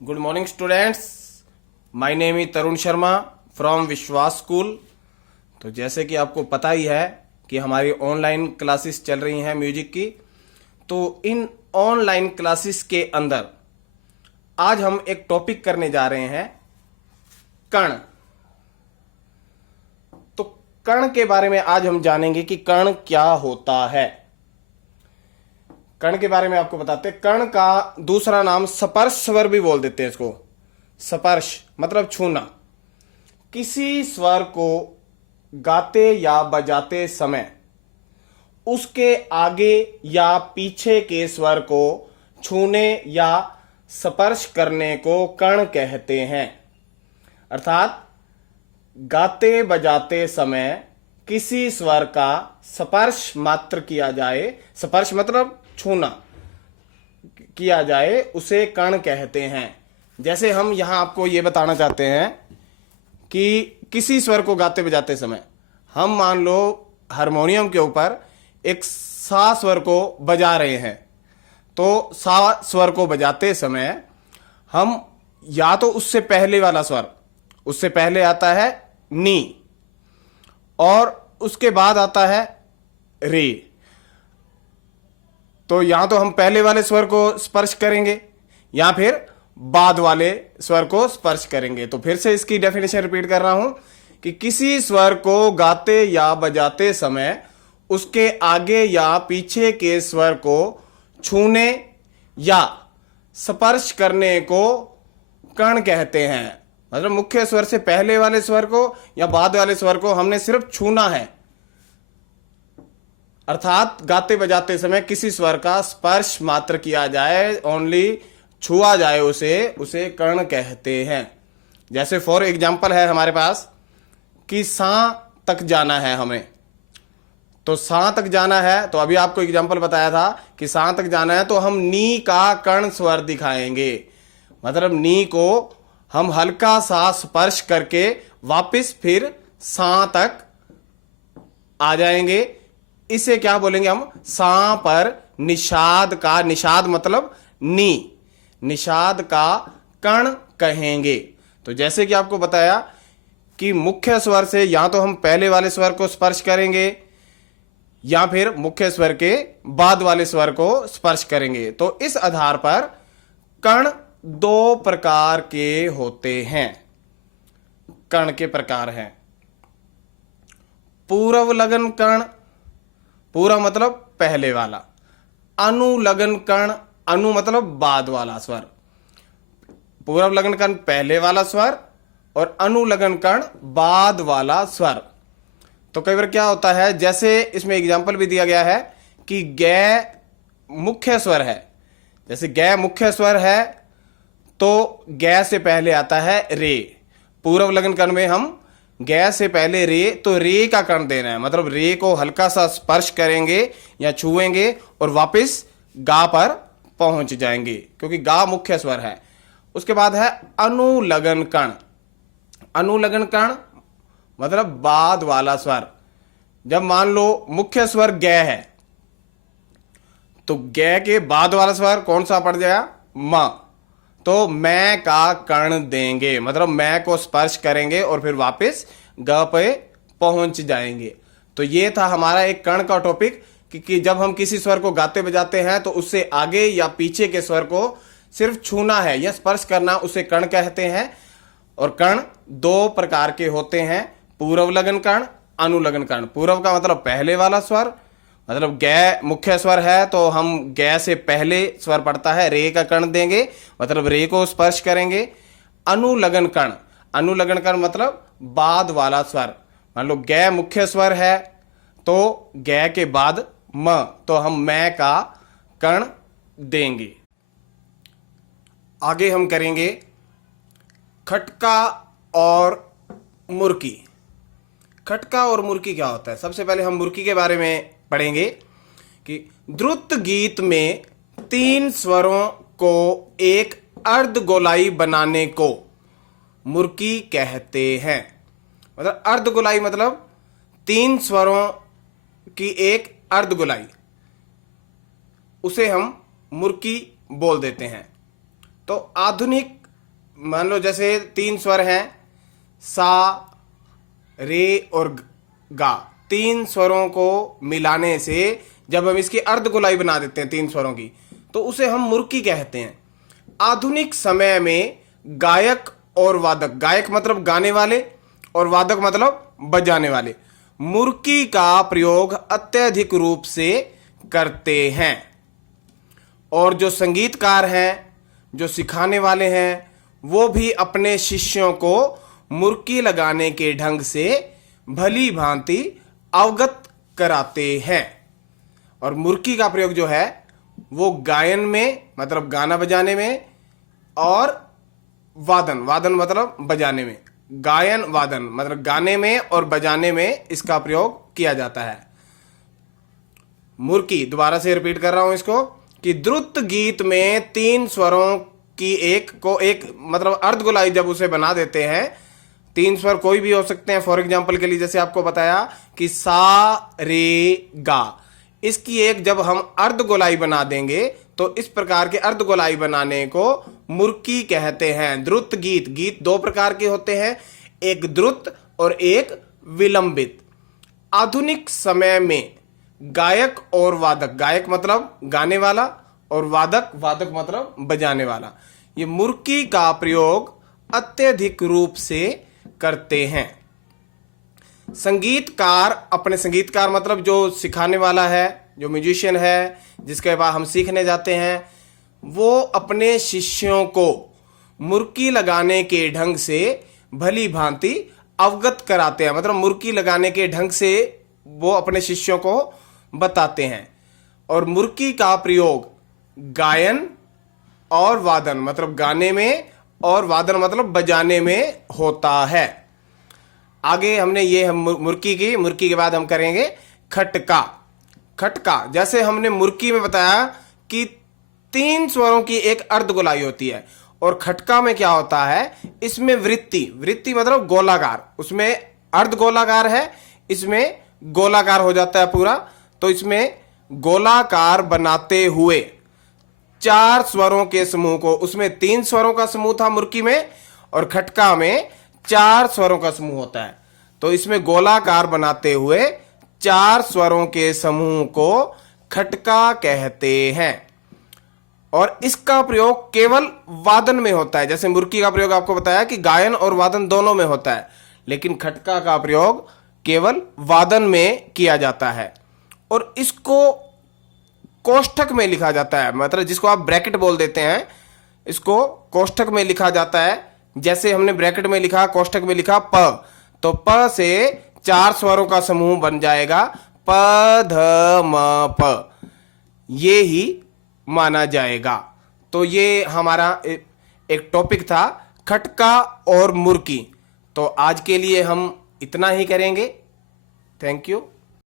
Good morning, students. My name is Tarun Sharma from विश्वास school. तो जैसे कि आपको पता ही है कि हमारी ऑनलाइन क्लासेस चल रही हैं म्यूजिक की। तो इन ऑनलाइन क्लासेस के अंदर आज हम एक टॉपिक करने जा रहे हैं, कर्ण। तो कर्ण के बारे में आज हम जानेंगे कि कर्ण क्या होता है। कर्ण के बारे में आपको बताते हैं। कर्ण का दूसरा नाम स्पर्श स्वर भी बोल देते हैं इसको। स्पर्श मतलब छूना। किसी स्वर को गाते या बजाते समय उसके आगे या पीछे के स्वर को छूने या स्पर्श करने को कर्ण कहते हैं। अर्थात गाते बजाते समय किसी स्वर का स्पर्श मात्र किया जाए, स्पर्श मतलब छूना किया जाए, उसे कर्ण कहते हैं। जैसे हम यहां आपको यह बताना चाहते हैं कि किसी स्वर को गाते बजाते समय हम मान लो हारमोनियम के ऊपर एक सा स्वर को बजा रहे हैं। तो सा स्वर को बजाते समय हम या तो उससे पहले वाला स्वर, उससे पहले आता है नी और उसके बाद आता है रे। तो यहां तो हम पहले वाले स्वर को स्पर्श करेंगे या फिर बाद वाले स्वर को स्पर्श करेंगे। तो फिर से इसकी डेफिनेशन रिपीट कर रहा हूं कि किसी स्वर को गाते या बजाते समय उसके आगे या पीछे के स्वर को छूने या स्पर्श करने को कर्ण कहते हैं। मतलब मुख्य स्वर से पहले वाले स्वर को या बाद वाले स्वर को हमने सिर्फ छूना है। अर्थात गाते बजाते समय किसी स्वर का स्पर्श मात्र किया जाए, ओनली छुआ जाए, उसे कर्ण कहते हैं। जैसे फॉर एग्जाम्पल है हमारे पास कि सा तक जाना है हमें। तो सा तक जाना है, तो अभी आपको एग्जाम्पल बताया था कि सा तक जाना है तो हम नी का कर्ण स्वर दिखाएंगे। मतलब नी को हम हल्का सा स्पर्श करके वापस फिर सा तक आ जाएंगे। इसे क्या बोलेंगे हम? सा पर निषाद का, निषाद मतलब नी, निषाद का कर्ण कहेंगे। तो जैसे कि आपको बताया कि मुख्य स्वर से या तो हम पहले वाले स्वर को स्पर्श करेंगे या फिर मुख्य स्वर के बाद वाले स्वर को स्पर्श करेंगे। तो इस आधार पर कर्ण दो प्रकार के होते हैं। कर्ण के प्रकार हैं पूर्व लगन कर्ण, पूरा मतलब पहले वाला। अनुलगन कर्ण, अनु मतलब बाद वाला स्वर। पूर्व लगन कर्ण पहले वाला स्वर और अनुलगन कर्ण बाद वाला स्वर। तो कई बार क्या होता है, जैसे इसमें एग्जाम्पल भी दिया गया है कि गे मुख्य स्वर है। जैसे गे मुख्य स्वर है तो गे से पहले आता है रे। पूर्व लगन कर्ण में हम गे से पहले रे, तो रे का कर्ण देना है। मतलब रे को हल्का सा स्पर्श करेंगे या छुएंगे और वापस गा पर पहुंच जाएंगे, क्योंकि गा मुख्य स्वर है। उसके बाद है अनुलगन कर्ण। अनुलगन कर्ण मतलब बाद वाला स्वर। जब मान लो मुख्य स्वर गे है तो गे के बाद वाला स्वर कौन सा पड़ जाएगा? म। तो मैं का कर्ण देंगे, मतलब मैं को स्पर्श करेंगे और फिर वापस ग पे पहुंच जाएंगे। तो ये था हमारा एक कर्ण का टॉपिक कि जब हम किसी स्वर को गाते बजाते हैं तो उससे आगे या पीछे के स्वर को सिर्फ छूना है या स्पर्श करना, उसे कर्ण कहते हैं। और कर्ण दो प्रकार के होते हैं, पूर्व लगन कर्ण, अनुलगन कर्ण। पूर्व का मतलब पहले वाला स्वर, मतलब गे मुख्य स्वर है तो हम गे से पहले स्वर पड़ता है, रे का कर्ण देंगे, मतलब रे को स्पर्श करेंगे। अनुलगन कर्ण, अनुलगन कर्ण मतलब बाद वाला स्वर। मान लो गे मुख्य स्वर है तो गे के बाद म, तो हम मैं का कर्ण देंगे। आगे हम करेंगे खटका और मुर्की। खटका और मुर्की क्या होता है? सबसे पहले हम मुर्की के बारे में पढ़ेंगे कि द्रुत गीत में तीन स्वरों को एक अर्धगोलाई बनाने को मुर्की कहते हैं। मतलब अर्धगोलाई मतलब तीन स्वरों की एक अर्धगोलाई, उसे हम मुर्की बोल देते हैं। तो आधुनिक मान लो जैसे 3 स्वर हैं, सा, रे और गा। 3 स्वरों को मिलाने से जब हम इसकी अर्धगोलाई बना देते हैं 3 स्वरों की, तो उसे हम मुर्की कहते हैं। आधुनिक समय में गायक और वादक, गायक मतलब गाने वाले और वादक मतलब बजाने वाले, मुर्की का प्रयोग अत्यधिक रूप से करते हैं। और जो संगीतकार हैं, जो सिखाने वाले हैं, वो भी अपने शिष्यों को मुर्की लगाने के ढंग से भली भांति अवगत कराते हैं। और मुर्की का प्रयोग जो है वो गायन में मतलब गाना बजाने में, और वादन, वादन मतलब बजाने में, गायन वादन मतलब गाने में और बजाने में इसका प्रयोग किया जाता है। मुर्की, दोबारा से रिपीट कर रहा हूं इसको, कि द्रुत गीत में 3 स्वरों की एक मतलब अर्धगोलाई जब उसे बना देते हैं, 3 स्वर कोई भी हो सकते हैं। फॉर एग्जाम्पल के लिए जैसे आपको बताया कि सा रे गा, इसकी एक जब हम अर्धगोलाई बना देंगे तो इस प्रकार के अर्धगोलाई बनाने को मुर्की कहते हैं। द्रुत गीत, गीत 2 प्रकार के होते हैं, एक द्रुत और एक विलंबित। आधुनिक समय में गायक और वादक, गायक मतलब गाने वाला और वादक, वादक मतलब बजाने वाला, ये मुर्की का प्रयोग अत्यधिक रूप से करते हैं। संगीतकार अपने, संगीतकार मतलब जो सिखाने वाला है, जो म्यूजिशियन है, जिसके बाद हम सीखने जाते हैं, वो अपने शिष्यों को मुर्की लगाने के ढंग से भली भांति अवगत कराते हैं। मतलब मुर्की लगाने के ढंग से वो अपने शिष्यों को बताते हैं। और मुर्की का प्रयोग गायन और वादन मतलब गाने में, और वादन मतलब बजाने में होता है। आगे हमने ये मुर्की की, मुर्की के बाद हम करेंगे खटका। खटका, जैसे हमने मुर्की में बताया कि 3 स्वरों की एक अर्धगोलाई होती है, और खटका में क्या होता है, इसमें वृत्ति, वृत्ति मतलब गोलाकार, उसमें अर्धगोलाकार है, इसमें गोलाकार हो जाता है पूरा। तो इसमें गोलाकार बनाते हुए 4 स्वरों के समूह को, उसमें 3 स्वरों का समूह था मुर्की में, और खटका में 4 स्वरों का समूह होता है। तो इसमें गोलाकार बनाते हुए 4 स्वरों के समूह को खटका कहते हैं। और इसका प्रयोग केवल वादन में होता है। जैसे मुर्की का प्रयोग आपको बताया कि गायन और वादन दोनों में होता है, लेकिन खटका का प्रयोग केवल वादन में किया जाता है। और इसको कोष्ठक में लिखा जाता है, मतलब जिसको आप ब्रैकेट बोल देते हैं, इसको कोष्ठक में लिखा जाता है। जैसे हमने ब्रैकेट में लिखा, कोष्ठक में लिखा प, तो प से 4 स्वरों का समूह बन जाएगा प ध म प, ये ही माना जाएगा। तो ये हमारा एक टॉपिक था, खटका और मुर्की। तो आज के लिए हम इतना ही करेंगे। Thank you.